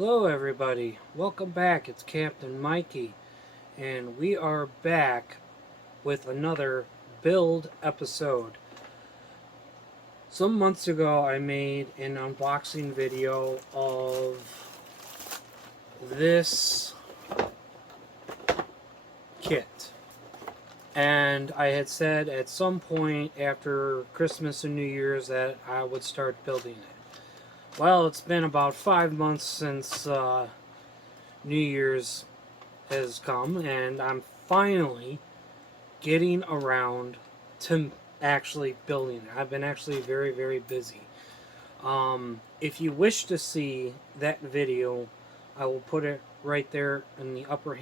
Hello everybody, welcome back. It's Captain Mikey, and we are back with another build episode. Some months ago I made an unboxing video of this kit. And I had said at some point after Christmas and New Year's that I would start building it. Well, it's been about 5 months since New Year's has come, and I'm finally getting around to actually building it. I've been actually very, very busy. If you wish to see that video, I will put it right there in the upper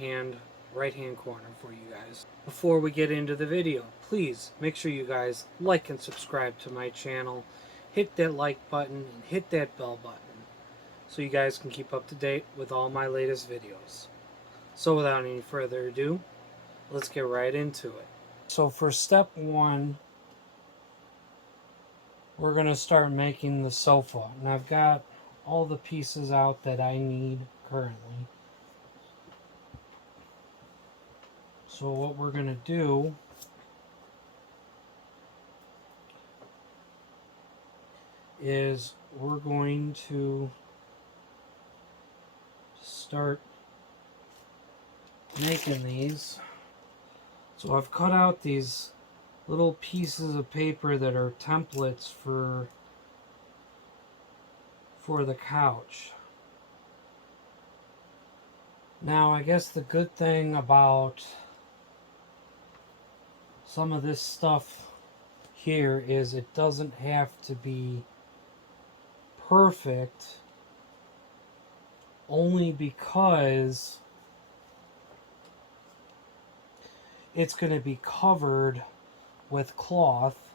right hand corner for you guys. Before we get into the video, please make sure you guys like and subscribe to my channel. Hit that like button and hit that bell button so you guys can keep up to date with all my latest videos. So without any further ado, let's get right into it. So for step one, we're going to start making the sofa. And I've got all the pieces out that I need currently. So what we're going to do is we're going to start making these. So I've cut out these little pieces of paper that are templates for the couch. Now, I guess the good thing about some of this stuff here is it doesn't have to be perfect, only because it's going to be covered with cloth.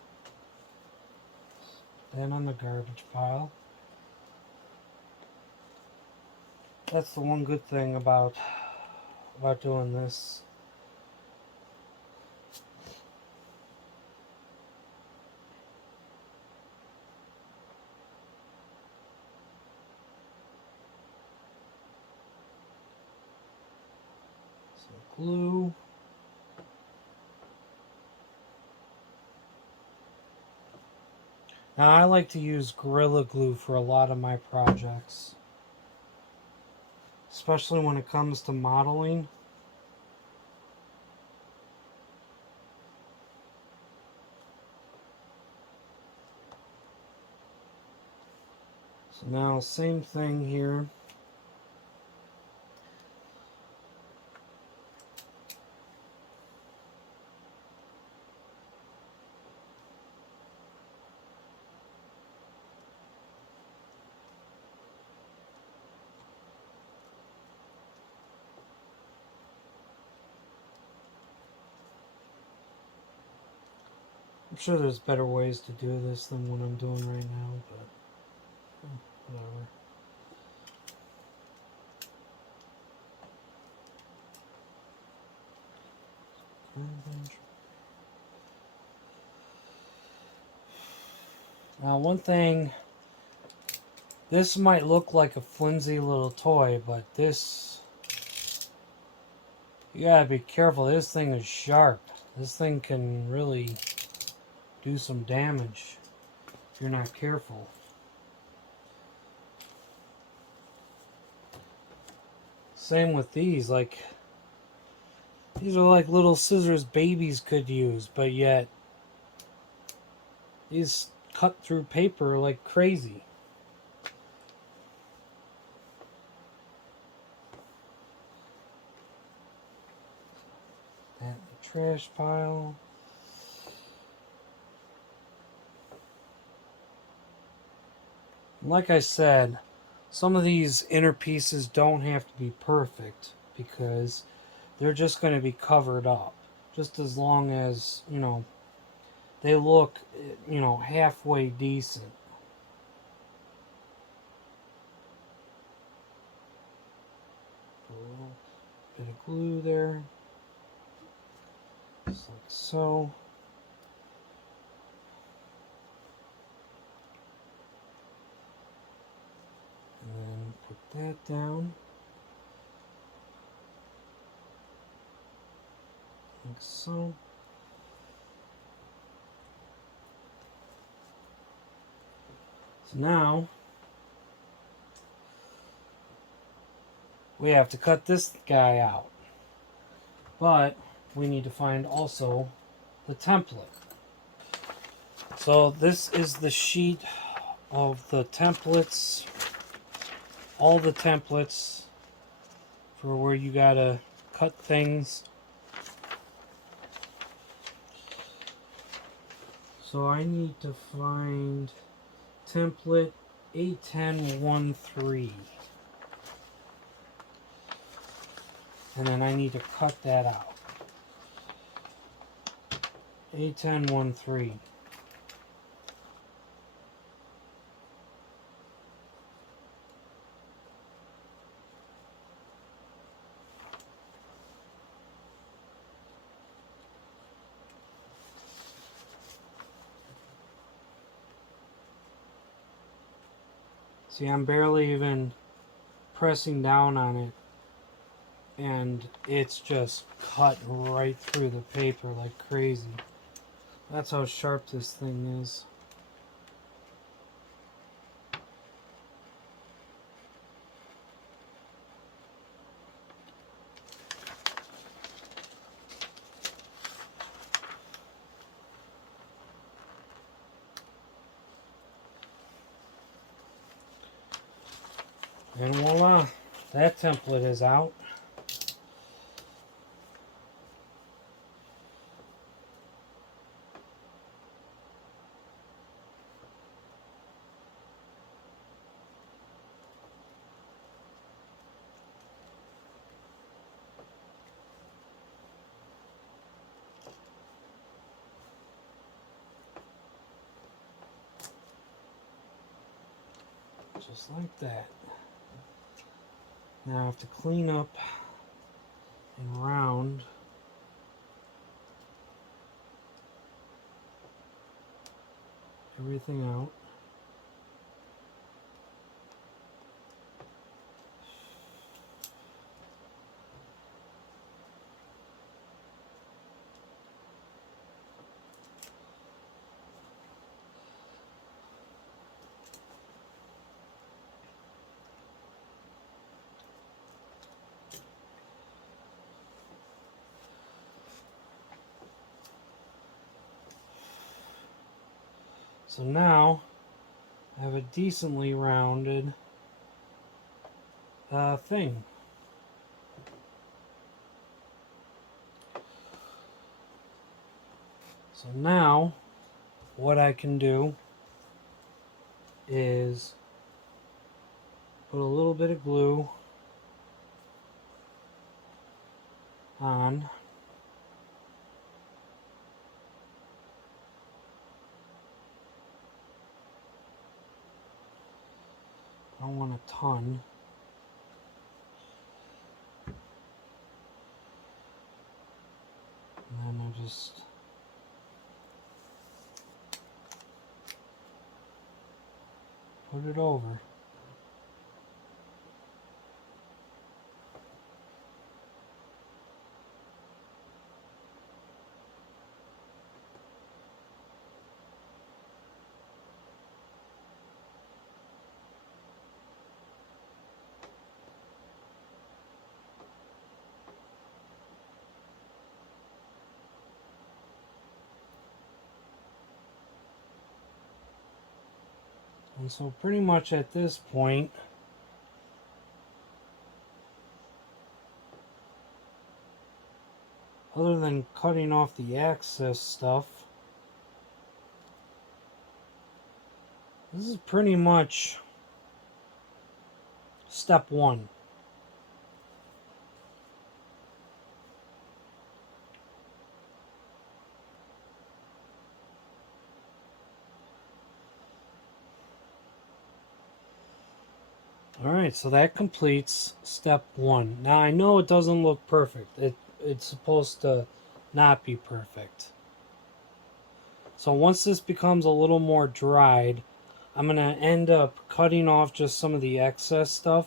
Then on the garbage pile. That's the one good thing about doing this. Some glue. Now I like to use Gorilla Glue for a lot of my projects, especially when it comes to modeling. So now same thing here. I'm sure there's better ways to do this than what I'm doing right now, but whatever. Now, one thing, this might look like a flimsy little toy, but this, you gotta be careful. This thing is sharp. This thing can really do some damage if you're not careful. Same with these, these are like little scissors babies could use, but yet these cut through paper like crazy. At the trash pile. Like I said, some of these inner pieces don't have to be perfect because they're just going to be covered up. Just as long as, they look, halfway decent. A little bit of glue there. Just like so. And then Put that down. Like so. So now we have to cut this guy out. But we need to find also the template. So this is the sheet of the templates, all the templates for where you gotta cut things. So I need to find template A1013. And then I need to cut that out. A1013. See, I'm barely even pressing down on it, and it's just cut right through the paper like crazy. That's how sharp this thing is. And voila, that template is out. Just like that. Now I have to clean up and round everything out. So now I have a decently rounded thing. So now what I can do is put a little bit of glue on. I don't want a ton. And then I just put it over. And so pretty much at this point, other than cutting off the access stuff, this is pretty much step one. Alright, so that completes step one. Now I know it doesn't look perfect. It's supposed to not be perfect. So once this becomes a little more dried, I'm going to end up cutting off just some of the excess stuff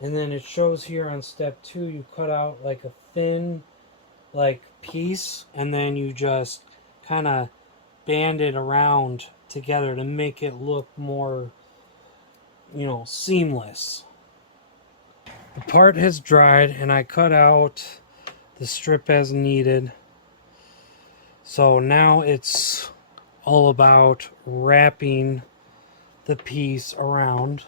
And then it shows here on step 2, you cut out like a thin like piece, and then you just kind of band it around together to make it look more, seamless. The part has dried and I cut out the strip as needed. So now it's all about wrapping the piece around.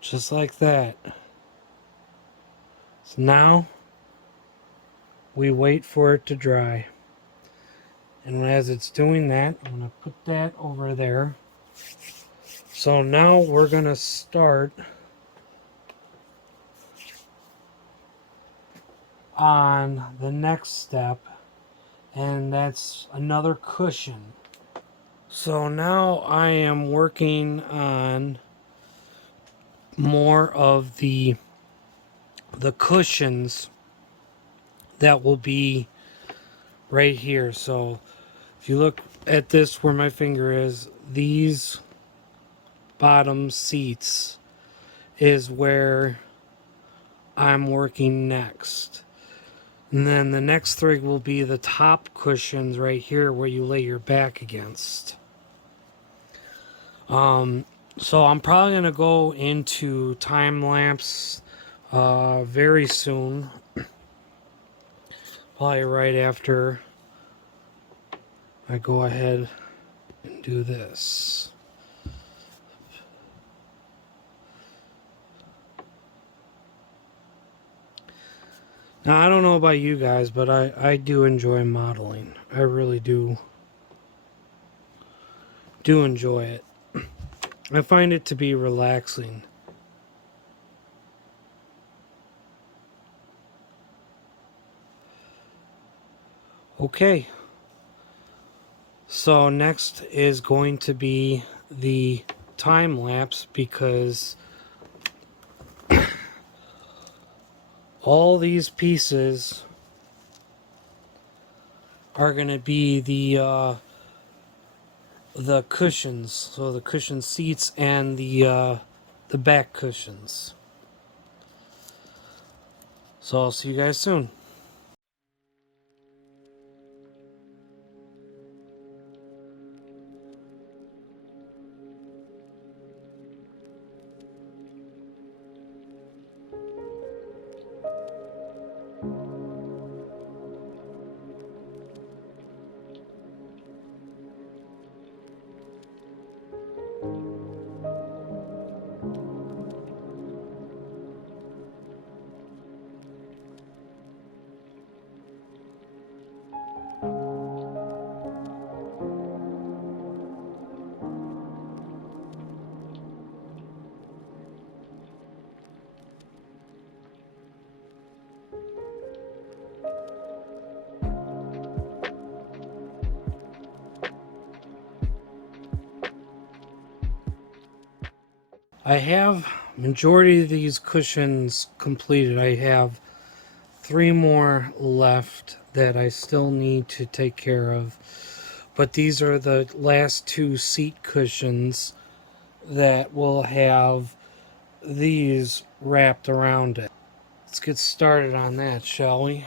Just like that. So now we wait for it to dry. And as it's doing that, I'm going to put that over there. So now we're going to start on the next step, and that's another cushion. So now I am working on more of the cushions that will be right here. So if you look at this where my finger is, these bottom seats is where I'm working next. And then the next 3 will be the top cushions right here where you lay your back against. So I'm probably going to go into time lapse very soon. Probably right after I go ahead and do this. Now, I don't know about you guys, but I do enjoy modeling. I really do enjoy it. I find it to be relaxing. Okay. So next is going to be the time lapse, because all these pieces are going to be the cushions, so the cushion seats and the back cushions. So I'll see you guys soon. I have majority of these cushions completed. I have 3 more left that I still need to take care of. But these are the last 2 seat cushions that will have these wrapped around it. Let's get started on that, shall we?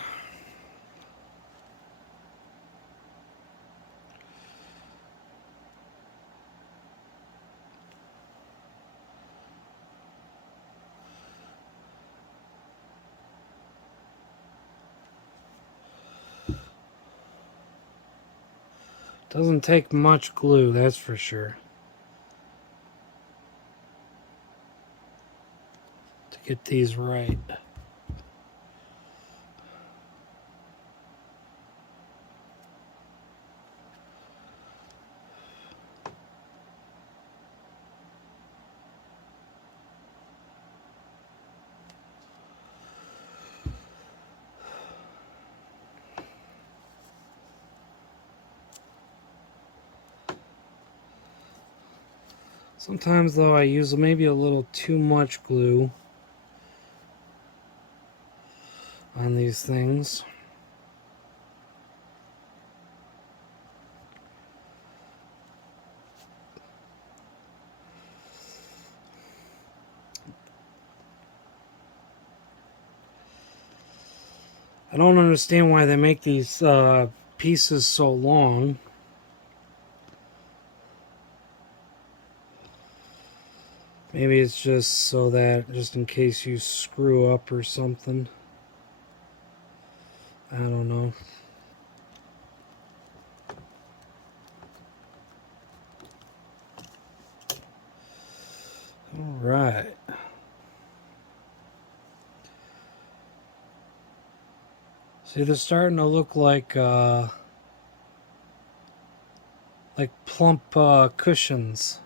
Doesn't take much glue, that's for sure, to get these right. Sometimes, though, I use maybe a little too much glue on these things. I don't understand why they make these pieces so long. Maybe it's just so that, just in case you screw up or something. I don't know. All right. See, they're starting to look like plump cushions.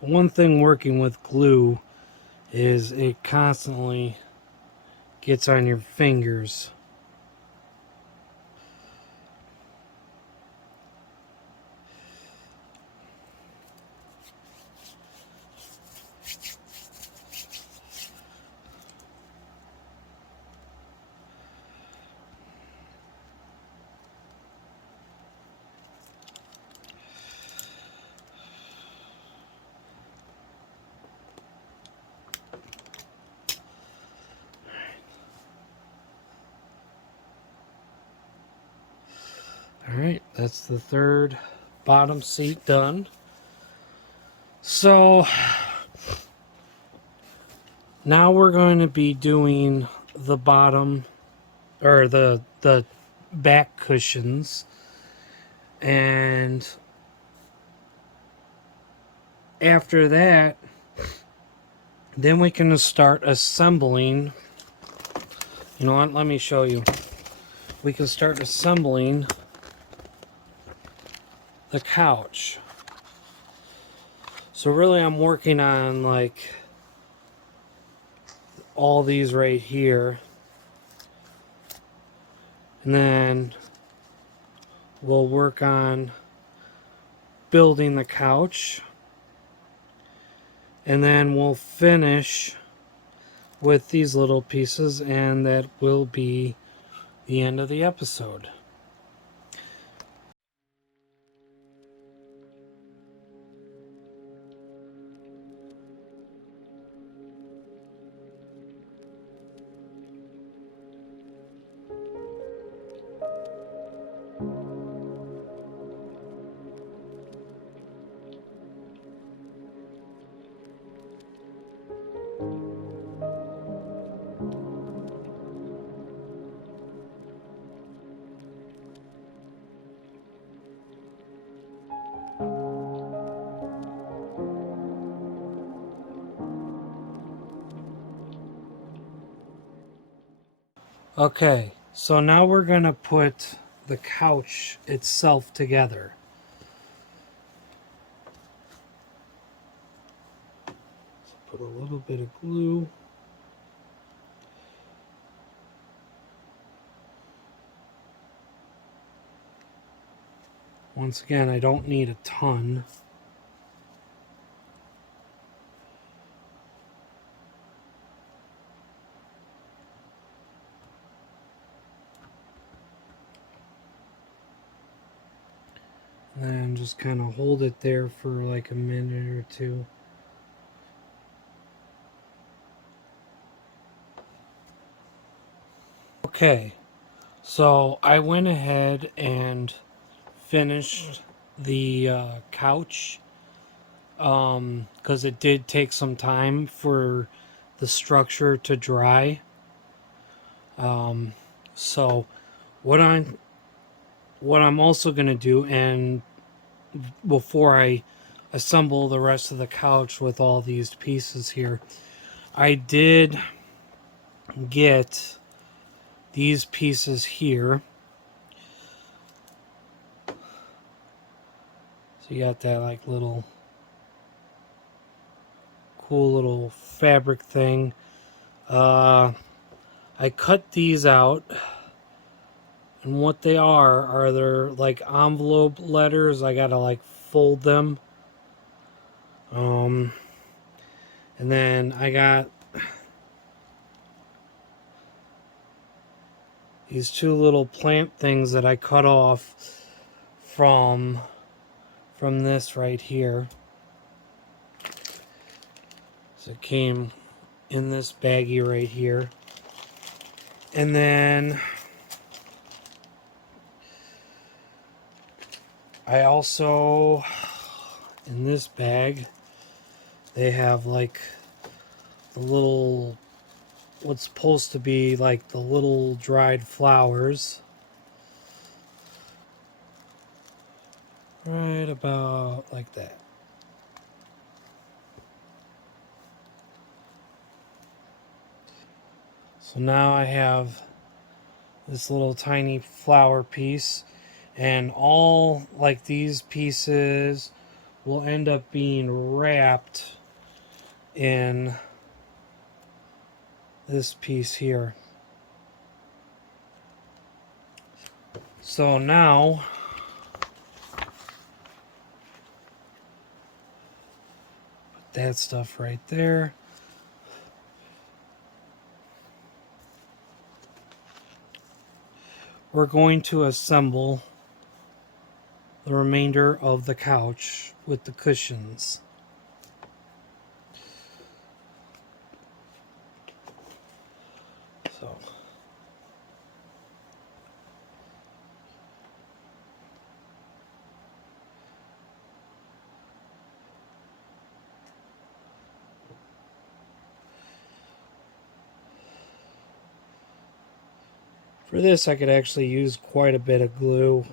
One thing working with glue is it constantly gets on your fingers. Alright, that's the third bottom seat done. So now we're going to be doing the bottom, or the back cushions, and after that, then we can start assembling. You know what, let me show you. We can start assembling the couch. So really I'm working on like all these right here, and then we'll work on building the couch, and then we'll finish with these little pieces, and that will be the end of the episode. Okay, so now we're gonna put the couch itself together. So put a little bit of glue. Once again, I don't need a ton. just kind of hold it there for like a minute or two. Okay, so I went ahead and finished the couch because it did take some time for the structure to dry. So what I'm also gonna do, and before I assemble the rest of the couch with all these pieces here, I did get these pieces here. So you got that like little cool little fabric thing. I cut these out, and what they are they're like envelope letters. I gotta like fold them. And then I got these two little plant things that I cut off from this right here. So it came in this baggie right here. And then I also, in this bag, they have like the little, what's supposed to be like the little dried flowers. Right about like that. So now I have this little tiny flower piece, and all like these pieces will end up being wrapped in this piece here. So now put that stuff right there. We're going to assemble the remainder of the couch with the cushions. So for this I could actually use quite a bit of glue.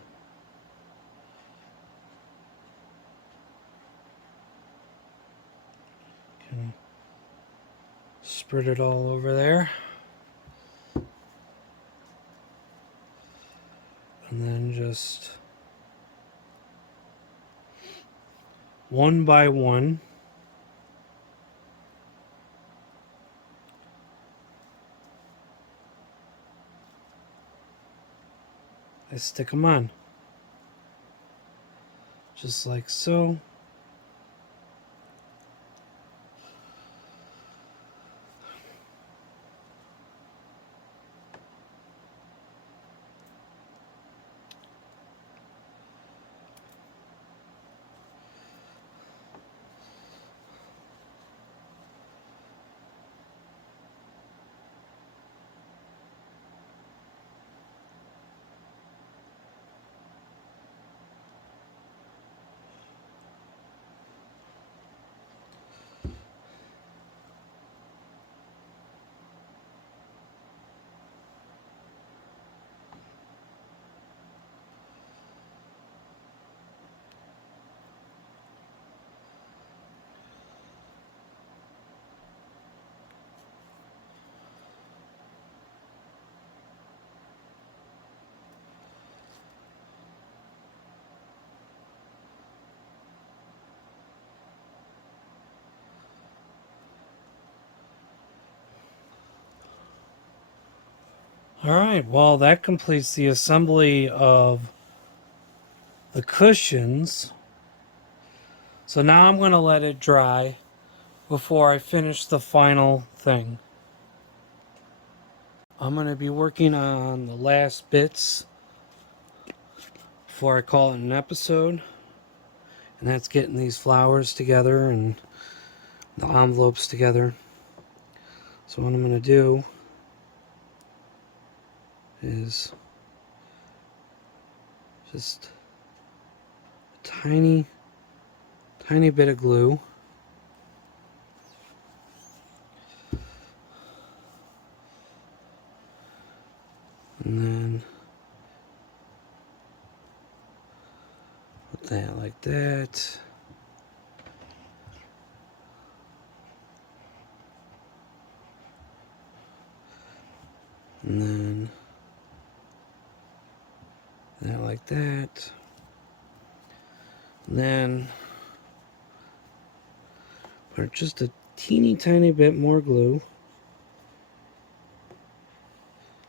Can spread it all over there. And then just one by one, I stick them on. Just like so. Alright, well, that completes the assembly of the cushions. So now I'm going to let it dry before I finish the final thing. I'm going to be working on the last bits before I call it an episode. And that's getting these flowers together and the envelopes together. So what I'm going to do is just a tiny bit of glue. And then put that like that. And then that like that. And then put just a teeny tiny bit more glue.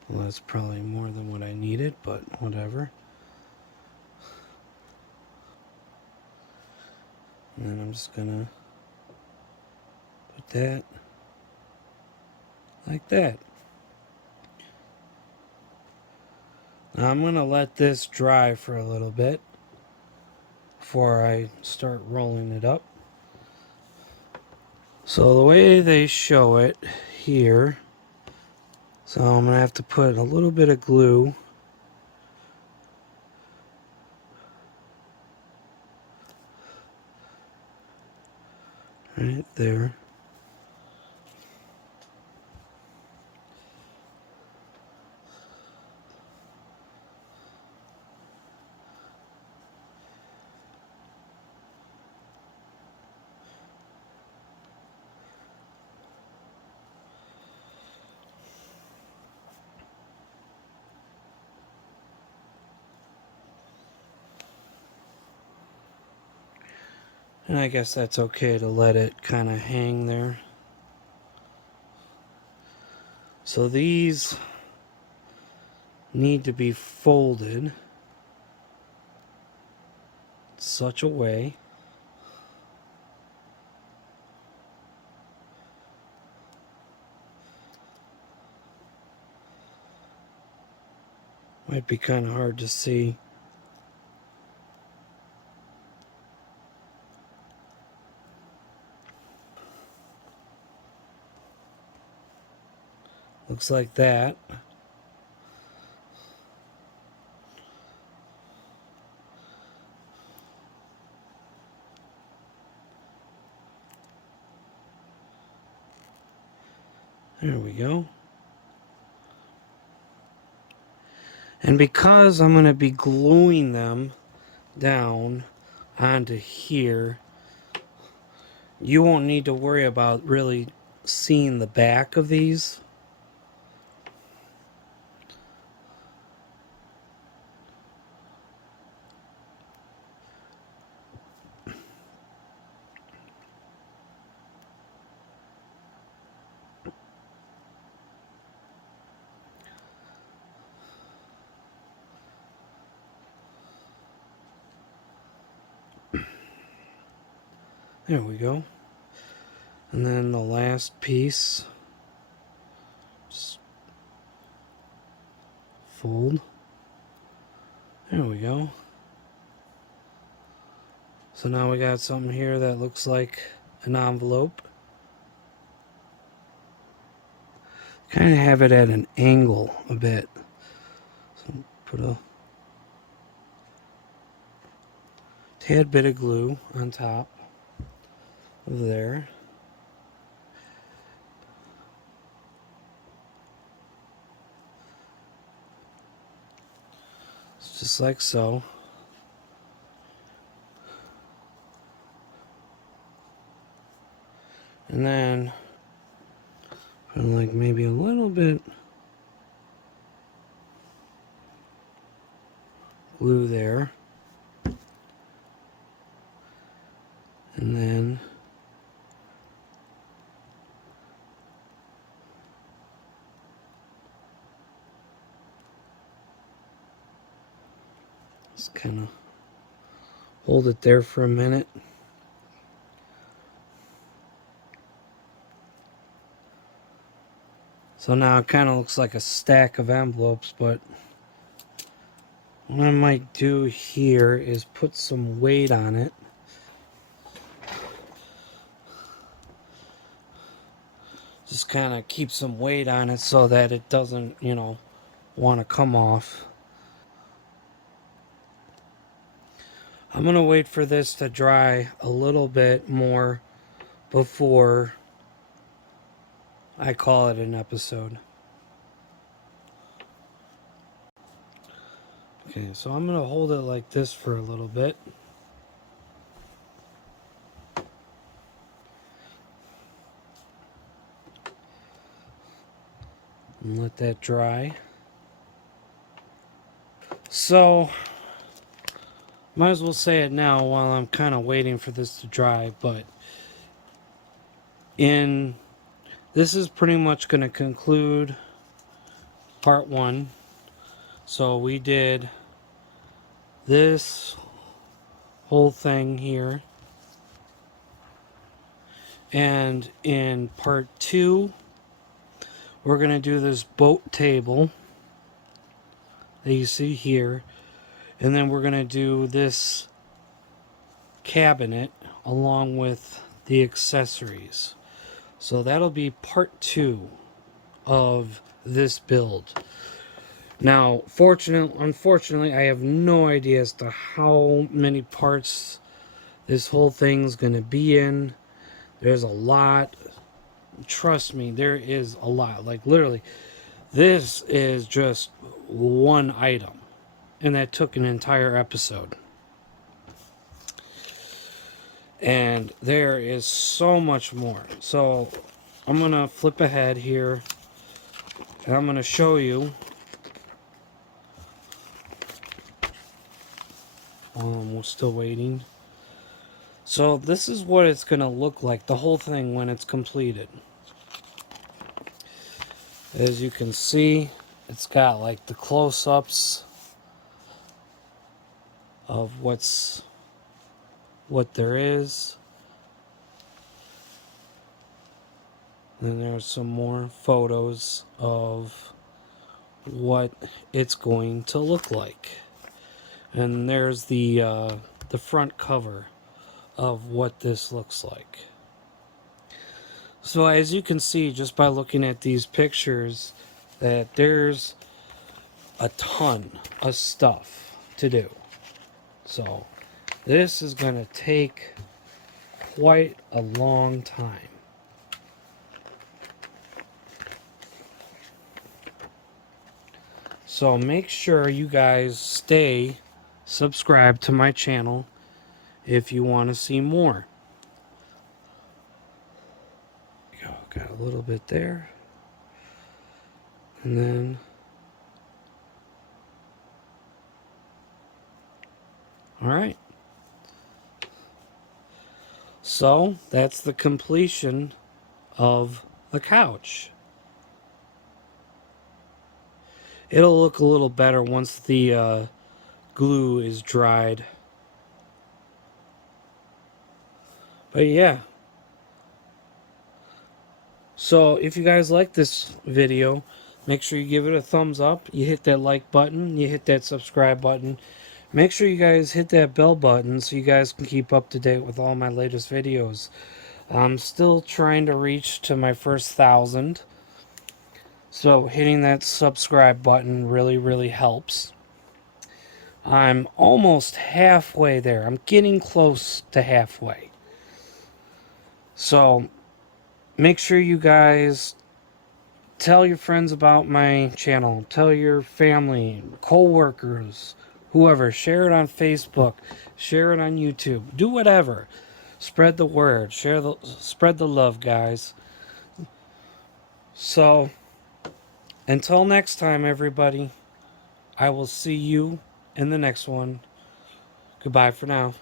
Well, that's probably more than what I needed, but whatever. And then I'm just gonna put that like that. Now I'm gonna let this dry for a little bit before I start rolling it up. So the way they show it here, so I'm gonna have to put a little bit of glue right there. And I guess that's okay to let it kind of hang there. So these need to be folded such a way might be kind of hard to see. Looks like that. There we go. And because I'm going to be gluing them down onto here, you won't need to worry about really seeing the back of these. There we go. And then the last piece, just fold. There we go. So now we got something here that looks like an envelope. Kind of have it at an angle a bit. So put a tad bit of glue on top of there. It's just like so. And then put like maybe a little bit glue there. And then just kind of hold it there for a minute. So now it kind of looks like a stack of envelopes, but what I might do here is put some weight on it Just kind of keep some weight on it so that it doesn't, want to come off. I'm going to wait for this to dry a little bit more before I call it an episode. Okay, so I'm going to hold it like this for a little bit. And let that dry. So, might as well say it now while I'm kind of waiting for this to dry, but this is pretty much going to conclude part 1. So we did this whole thing here. And in part 2, we're going to do this boat table that you see here. And then we're going to do this cabinet along with the accessories. So that'll be part 2 of this build. Now, unfortunately, I have no idea as to how many parts this whole thing's going to be in. There's a lot. Trust me, there is a lot. Like, literally, this is just one item. And that took an entire episode. And there is so much more. So, I'm going to flip ahead here. And I'm going to show you. We're still waiting. So this is what it's going to look like, the whole thing when it's completed. As you can see, it's got like the close-ups of what there is. And there's some more photos of what it's going to look like. And there's the front cover of what this looks like. So as you can see just by looking at these pictures that there's a ton of stuff to do. So this is going to take quite a long time. So make sure you guys stay subscribed to my channel if you want to see more. Got a little bit there. And then all right. So that's the completion of the couch. It'll look a little better once the glue is dried. But yeah. So if you guys like this video, make sure you give it a thumbs up. You hit that like button. You hit that subscribe button. Make sure you guys hit that bell button so you guys can keep up to date with all my latest videos. I'm still trying to reach to my first 1,000. So hitting that subscribe button really helps. I'm almost halfway there. I'm getting close to halfway. So make sure you guys tell your friends about my channel. Tell your family, co-workers, whoever. Share it on Facebook. Share it on YouTube. Do whatever. Spread the word. Spread the love, guys. So, until next time, everybody, I will see you in the next one. Goodbye for now.